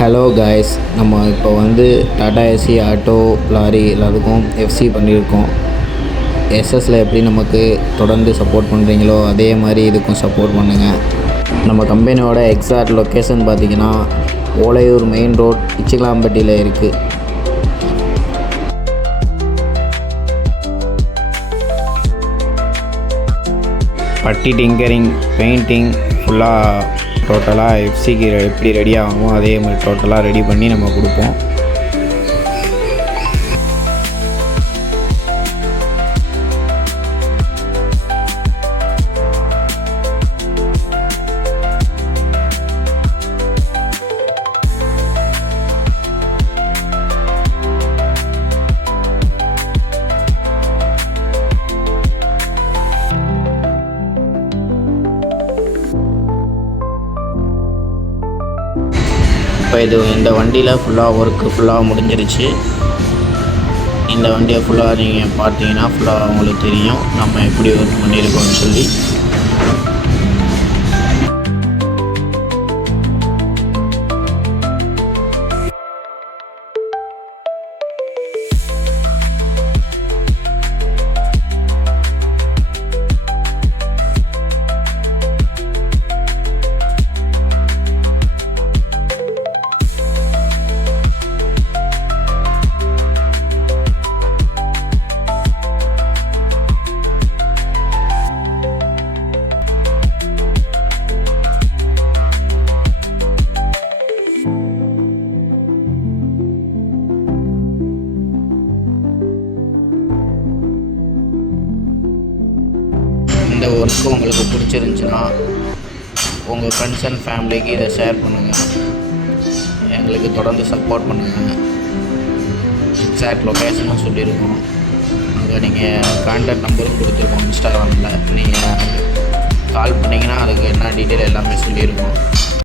Hello guys, நம்ம இப்போ Tata AC auto lorry எல்லாத்துக்கும் எஃப்சி பண்ணியிருக்கோம். எஸ்எஸ்சில் எப்படி நமக்கு தொடர்ந்து சப்போர்ட் பண்ணுறீங்களோ அதே மாதிரி இதுக்கும் சப்போர்ட் பண்ணுங்கள். நம்ம கம்பெனியோட எக்ஸாக்ட் லொக்கேஷன் பார்த்திங்கன்னா ஓலையூர் மெயின் ரோட் இச்சிக்கலாம்பட்டியில் இருக்குது. பட்டி டிங்கரிங், பெயிண்டிங் ஃபுல்லாக டோட்டலாக எஃப்சிக்கு எப்படி ரெடி ஆகுமோ அதே மாதிரி டோட்டலாக ரெடி பண்ணி நம்ம கொடுப்போம். இப்போ இந்த வண்டியில் ஃபுல்லாக ஒர்க்கு ஃபுல்லாக முடிஞ்சிருச்சு. இந்த வண்டியை ஃபுல்லாக நீங்கள் பார்த்தீங்கன்னா ஃபுல்லாக உங்களுக்கு தெரியும் நம்ம எப்படி ஒர்க் பண்ணியிருக்கோம்னு சொல்லி. இந்த ஒர்க்கு உங்களுக்கு பிடிச்சிருந்துச்சுன்னா உங்கள் ஃப்ரெண்ட்ஸ் அண்ட் ஃபேமிலிக்கு இதை ஷேர் பண்ணுங்கள். எங்களுக்கு தொடர்ந்து சப்போர்ட் பண்ணுங்கள். எக்ஸாக்ட் லொக்கேஷனும் சொல்லியிருக்கோம். அங்கே நீங்கள் கான்டாக்ட் நம்பரும் கொடுத்துருக்கோம் இன்ஸ்டாகிராமில். நீங்கள் கால் பண்ணிங்கன்னா அதுக்கு என்ன டீட்டெயில் எல்லாமே சொல்லியிருக்கோம்.